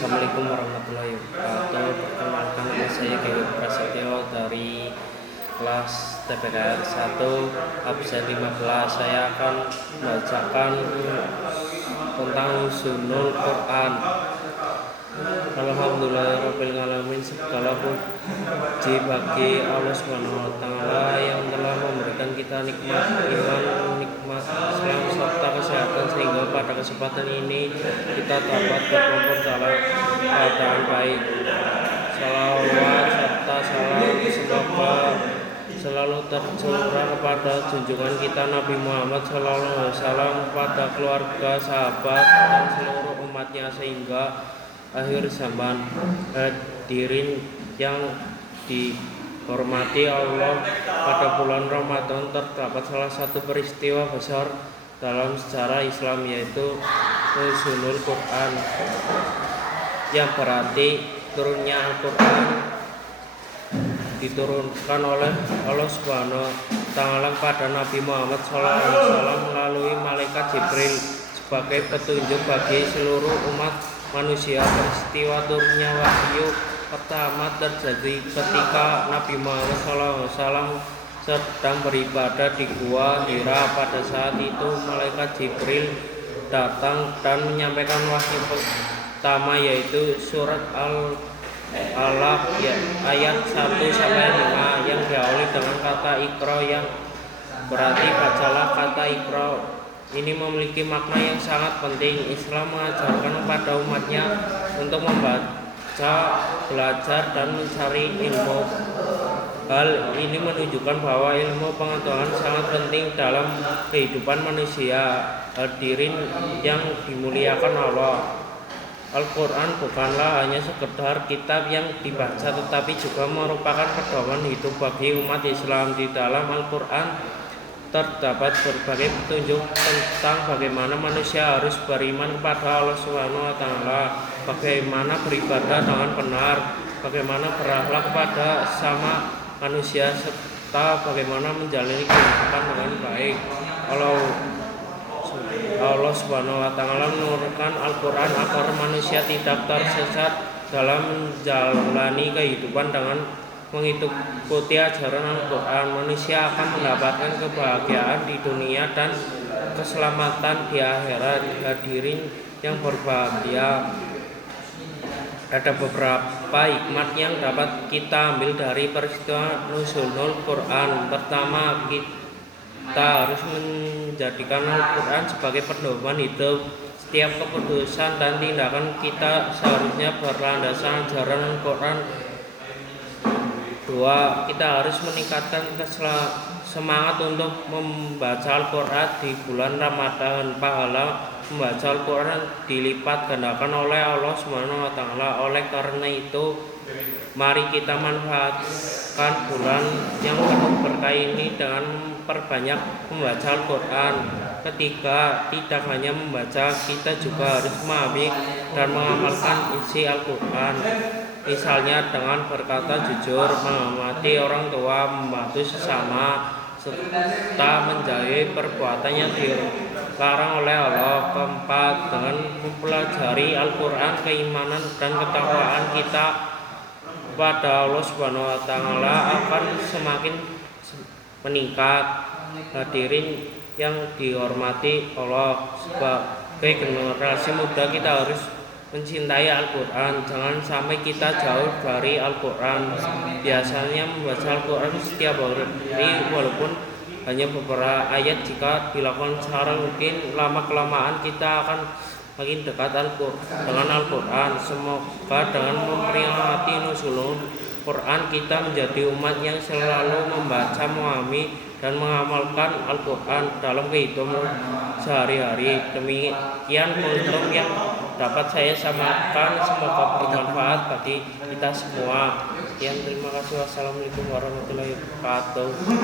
Assalamualaikum warahmatullahi wabarakatuh. Perkenalkan, nama saya Dewi Prasetyo dari kelas TPKR 1 absen 15. Saya akan membacakan tentang Nuzulul Quran. Alhamdulillahirrahmanirrahim. Segala puji bagi Allah SWT yang telah memberikan kita nikmat iman, nikmat Islam serta kesehatan, sehingga pada kesempatan ini kita dapat berkumpul dalam keadaan baik. Salawat serta salam semoga selalu tercurah kepada junjungan kita Nabi Muhammad SAW, kepada keluarga, sahabat, dan seluruh umatnya sehingga akhir zaman. Hadirin yang dihormati Allah, pada bulan Ramadan terdapat salah satu peristiwa besar dalam sejarah Islam, yaitu Nuzulul Quran, yang berarti turunnya Al-Quran. Diturunkan oleh Allah Subhanahu wa Ta'ala pada Nabi Muhammad SAW melalui malaikat Jibril sebagai petunjuk bagi seluruh umat manusia. Peristiwa turunnya wahyu pertama terjadi ketika Nabi Muhammad SAW sedang beribadah di Gua Hira. Pada saat itu malaikat Jibril datang dan menyampaikan wahyu pertama, yaitu surat Al-Alaq ayat 1-5 yang diawali dengan kata Iqra, yang berarti bacalah. Kata Iqra ini memiliki makna yang sangat penting. Islam mengajarkan kepada umatnya untuk membaca, belajar, dan mencari ilmu. Hal ini menunjukkan bahwa ilmu pengetahuan sangat penting dalam kehidupan manusia. Hadirin yang dimuliakan Allah, Al-Quran bukanlah hanya sekedar kitab yang dibaca, tetapi juga merupakan pedoman hidup bagi umat Islam. Di dalam Al-Quran terdapat berbagai petunjuk tentang bagaimana manusia harus beriman kepada Allah Subhanahu wa Ta'ala, bagaimana beribadah dengan benar, bagaimana berakhlak kepada sama manusia, serta bagaimana menjalani kehidupan dengan baik. Allah Subhanahu wa Ta'ala menurunkan Al-Quran agar manusia tidak tersesat dalam menjalani kehidupan. Dengan mengikuti ajaran Al-Quran, manusia akan mendapatkan kebahagiaan di dunia dan keselamatan di akhirat. Hadirin yang berbahagia, ada beberapa hikmat yang dapat kita ambil dari peristiwa Nuzulul Quran. Pertama, kita harus menjadikan Al-Quran sebagai pedoman hidup. Setiap keputusan dan tindakan kita seharusnya berlandaskan ajaran Al-Quran. Dua, kita harus meningkatkan semangat untuk membaca Al-Quran di bulan Ramadan. Pahala membaca Al-Quran dilipat gandakan oleh Allah Subhanahu wa Ta'ala. Oleh karena itu, mari kita manfaatkan bulan yang penuh berkah ini dengan perbanyak membaca Al-Quran. Ketiga, tidak hanya membaca, kita juga harus memahami dan mengamalkan isi Al-Quran. Misalnya dengan berkata jujur, menghormati orang tua, membantu sesama, serta menjauhi perbuatan yang dilarang oleh Allah. Keempat, dengan mempelajari Al-Quran, keimanan dan ketakwaan kita pada Allah Subhanahu wa Ta'ala akan semakin meningkat. Hadirin yang dihormati Allah, sebagai generasi muda kita harus mencintai Al-Quran. Jangan sampai kita jauh dari Al-Quran. Biasanya membaca Al-Quran setiap hari, walaupun hanya beberapa ayat, jika dilakukan secara rutin, lama-kelamaan kita akan makin dekat dengan Al-Quran. Semoga dengan memperingati Nuzulul Quran kita menjadi umat yang selalu membaca, memahami, dan mengamalkan Al-Quran dalam kehidupan sehari-hari. Demikian kultum yang dapat saya sampaikan, semoga bermanfaat bagi kita semua. Sekian, terima kasih. Wassalamualaikum warahmatullahi wabarakatuh.